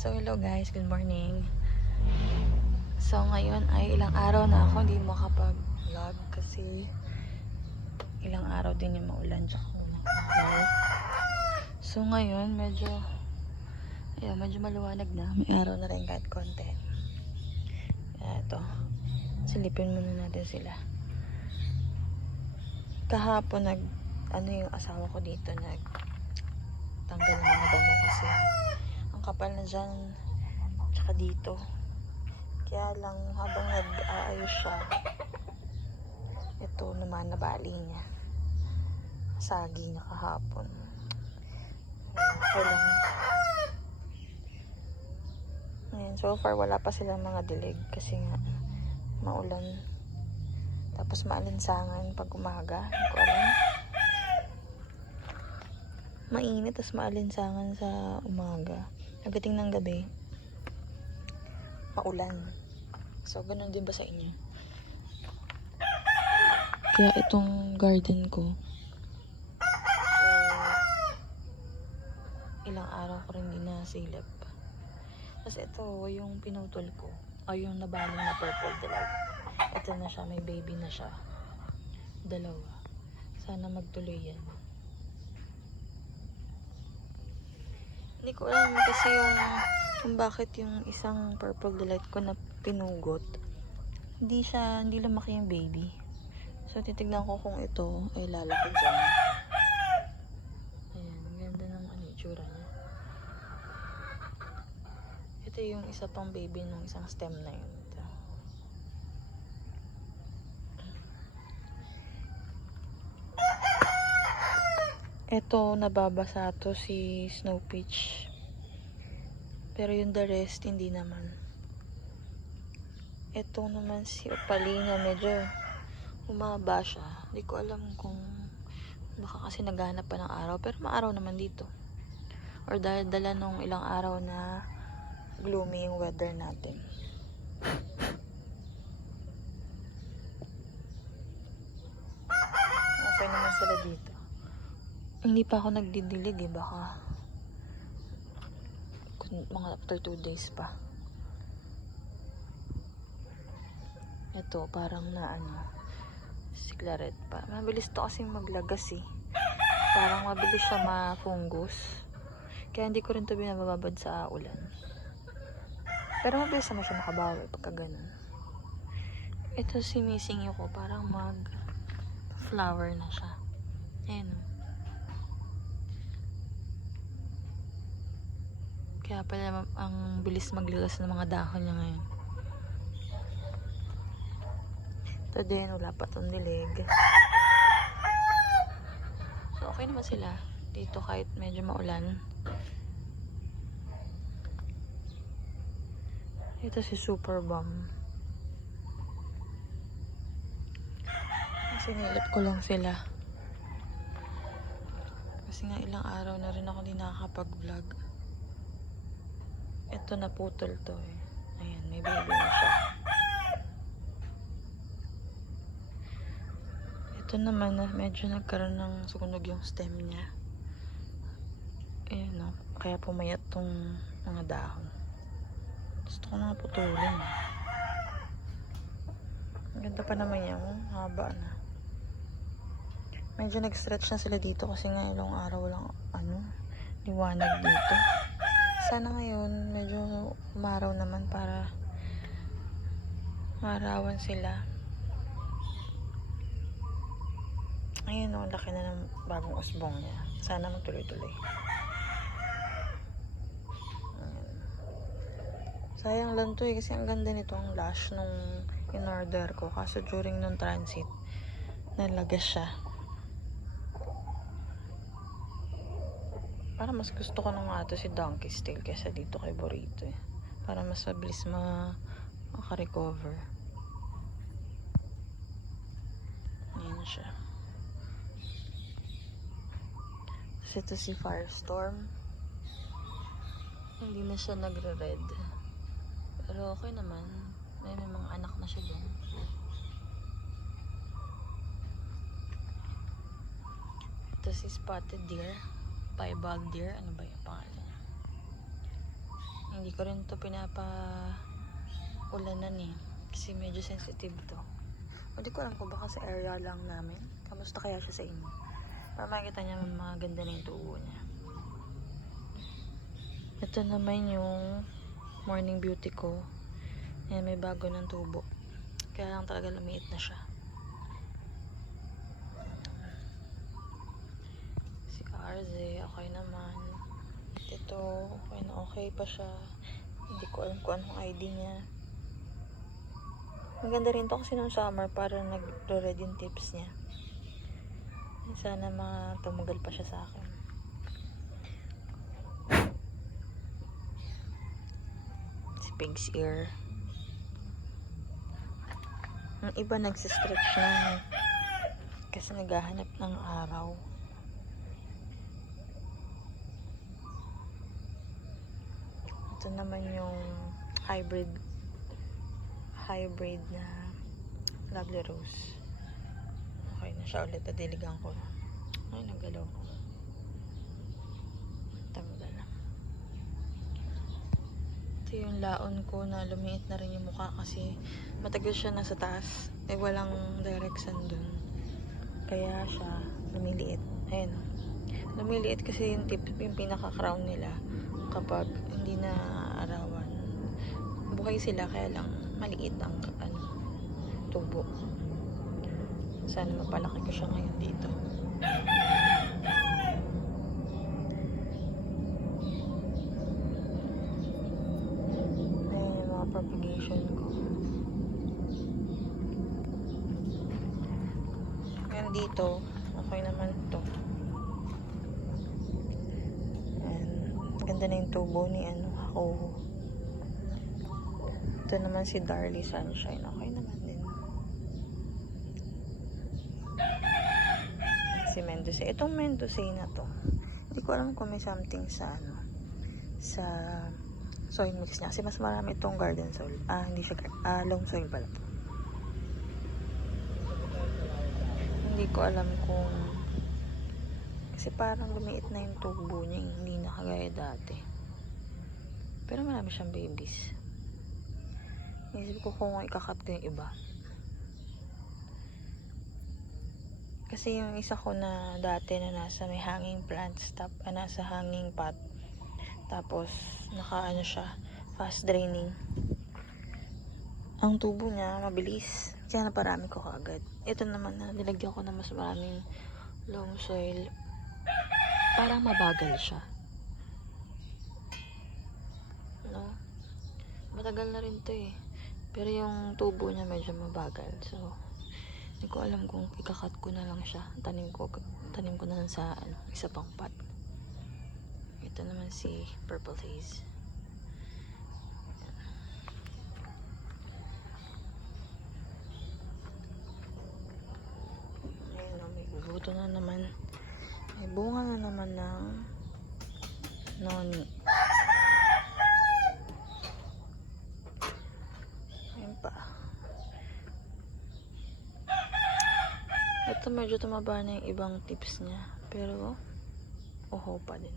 So hello guys, good morning. So ngayon ay ilang araw na ako hindi makapag-vlog kasi ilang araw din yung maulan tsaka walang araw. So ngayon medyo maluwanag na, may araw na rin kahit konti. Kaya ito, silipin muna natin sila. Kahapon yung asawa ko dito tanggal ng mga damo kasi ang kapal na dyan tsaka dito. Kaya lang habang nag-aayos siya, ito naman nabali niya. Sagi niya kahapon. Okay lang. Ayan, so far wala pa silang mga dilig kasi nga maulan. Tapos maalinsangan pag umaga. Hindi ko alam. Mainit tapos maalinsangan sa umaga. Pagdating ng gabi, maulan. So, ganun din ba sa inyo? Kaya itong garden ko, ilang araw ko rin din nasilip. Kasi ito, yung pinutol ko, yung nabaling na purple dilag. Ito na siya, may baby na siya. Dalawa. Sana magtuloy yan. Hindi ko alam kasi kung bakit yung isang purple delight ko na pinugot, hindi lumaki yung baby. So titignan ko kung ito ay lalaki dyan. Ayan, ang ganda ng itsura niya. Ito yung isa pang baby ng isang stem na yun. Ito, nababasa to si Snow Peach. Pero yung the rest, hindi naman. Ito naman si Opalina, medyo umaba siya. Hindi ko alam kung baka kasi naghanap pa ng araw. Pero maaraw naman dito. Or dahil dala nung ilang araw na gloomy yung weather natin. Okay naman sila dito. Hindi pa ako nagdidilig baka mga after 2 days pa. Ito parang siklaret pa. Mabilis to kasi maglagas parang mabilis siya ma-fungus. Kaya hindi ko rin to binababad sa ulan. Pero mabilis naman siya makabawi pagka ganun. Ito si missing ko parang mag-flower na siya. Ayan. Kaya pala ang bilis maglagas ng mga dahon niya ngayon. Ito din, wala pa itong dilig. So, okay naman sila. Dito kahit medyo maulan. Ito si Super Bomb. Sinilip ko lang sila. Kasi nga ilang araw na rin ako hindi nakakapag-vlog. Ito naputol to Ayan, may baby na siya. Ito naman medyo nagkaroon ng sunog yung stem niya. Ayan kaya pumayat tong mga dahon. Gusto ko na putulin. Ang ganda pa naman yan. Haba na. Medyo nag-stretch na sila dito kasi nga ilang araw lang liwanag dito. Sana ngayon medyo umaraw naman para maarawan sila. Ayun laki na ng bagong usbong niya. Sana magtuloy-tuloy. Sayang lang to kasi ang ganda nito ang lash nung in-order ko. Kaso during nung transit, nalagas siya. Para mas gusto ko nung si Donkey Style kaysa dito kay Burrito Para mas mabilis maka-recover. Ayan siya. Tapos ito si Firestorm. Hindi na siya nagre-red. Pero okay naman. May mga anak na siya dun. Ito si Spotted Deer. Piebald Deer. Ano ba yung pangalan? Hindi ko rin to pinapa-ulanan eh. Kasi medyo sensitive to. Hindi ko alam kung baka sa area lang namin. Kamusta kaya siya sa inyo? Para makikita niya maganda na yung tubo niya. Ito naman yung morning beauty ko. Ayan, may bago ng tubo. Kaya lang talaga lumiit na siya. Si RZ, okay naman. Ito, okay na okay pa siya. Hindi ko alam kung anong ID niya. Maganda rin to kasi nung summer para nag-red yung tips niya. Sana tumugal pa siya sa akin. Si Pig's Ear. Ang iba nagsistretch na kasi naghahanap ng araw. Ito naman yung hybrid na lovely rose. Okay na siya ulit. Nadiligan ko na. Ay, nagalaw ko. Tanggal na. Ito yung laon ko na lumiit na rin yung mukha kasi matagal siya nasa taas. Eh, walang direction dun. Kaya siya lumiliit. Ayun. Lumiliit kasi yung tip, yung pinaka-crown nila kapag hindi na arawan. Bukay sila kaya lang maliit ang tubo. Sana mapalaki ko siya ngayon dito. Ayan yung mga propagation ko. Ngayon dito, okay naman ito. Ganda na yung tubo ni Hakuho. Ito naman si Darly Sunshine. Okay naman din. Si Mendoza. Itong Mendoza na to. Hindi ko alam kung may something sa sa soil mix niya. Kasi mas marami itong garden soil. Hindi siya loam soil pala to. Hindi ko alam kung kasi parang lumiit na yung tubo niya. Hindi na kagaya dati. Pero marami siyang babies. Isip ko kung ikakat ko yung iba. Kasi yung isa ko na dati na nasa may hanging plants, nasa hanging pot. Tapos, siya, fast draining. Ang tubo niya, mabilis. Kaya naparami ko kaagad. Ito naman na nilagyan ko na mas maraming loam soil. Parang mabagal siya. No? Matagal na rin to eh. Pero yung tubo niya medyo mabagal. So, hindi ko alam kung ikakat ko na lang siya. Tanim ko na lang sa isa pang pot. Ito naman si Purple Haze. Ayun, may bubuto na naman. May bunga na naman ng noni. Ayun pa. Ito medyo tumaba na yung ibang tips niya. Pero, oho pa din.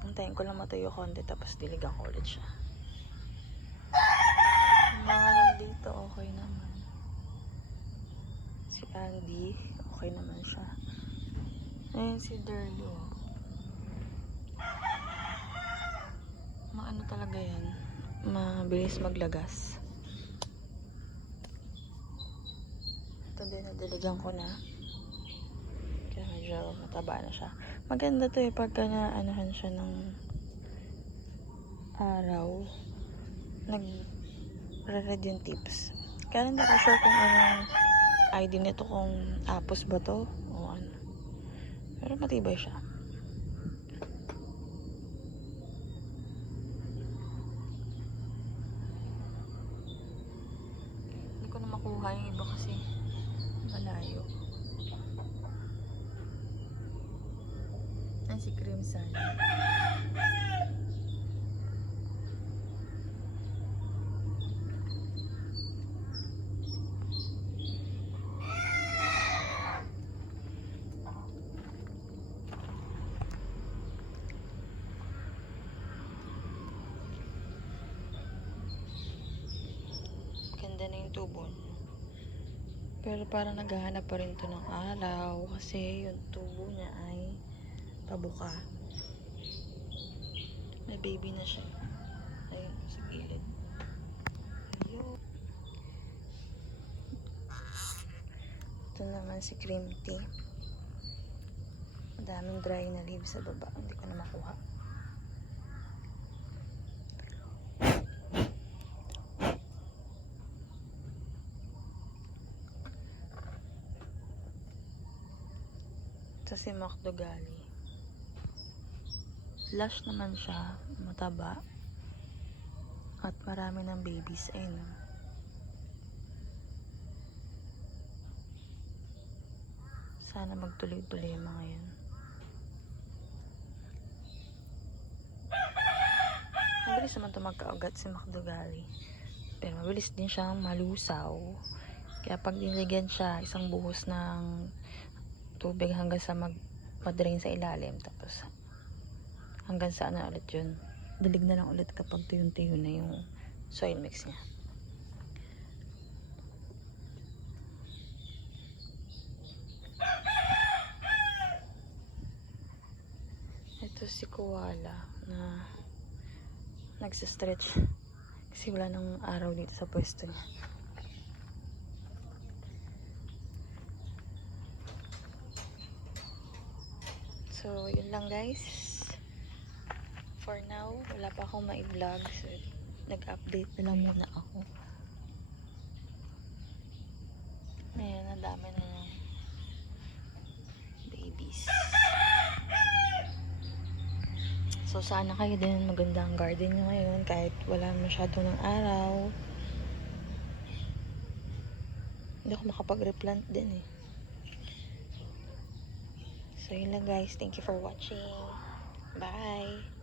Antayin ko lang matuyo konti tapos diligan ko ulit siya. Yung mga nandito, okay naman. Si Andy, okay naman siya. Ayun si Derlo. Maano talaga yan. Mabilis maglagas. Ito din, nadiligan ko na. Kaya medyo mataba na siya. Maganda to eh, pagka naanahan siya ng araw. Nag-red yung tips. Kaya hindi ko sure kung anong ID nito, kung apos ba to o ano. Pero matibay siya. Hindi ko na makuha yung iba kasi malayo. Ay, si Crimson. tubo niya. Pero parang naghahanap pa rin to ng araw kasi yung tubo niya ay pabuka. May baby na siya. Ayun, sa gilid. Ayun. Ito naman si cream tea. Madaming dry na leaves sa baba. Hindi ko na makuha. Ito si Macdogali. Lush naman siya. Mataba. At marami ng babies. Ayun. Sana magtuloy-tuloy yung mga yun. Mabilis naman ito magkaugat si Macdogali. Pero mabilis din siyang malusaw. Kaya pag nilagyan siya, isang buhos ng tubig hanggang sa magpa-drain sa ilalim. Tapos hanggang sa ano ulit yun. Dalig na lang ulit kapag tuyo-tuyo na yung soil mix niya. Ito si Koala na nagsa-stretch kasi wala nang araw dito sa pwesto niya. So, yun lang guys. For now, wala pa akong ma-vlog. So, nag-update na lang muna ako. Ayan, ang dami na ng babies. So, sana kayo din magandang garden nyo ngayon kahit wala masyado ng araw. Hindi ako makapag-replant din eh. So, yun lang guys. Thank you for watching. Bye!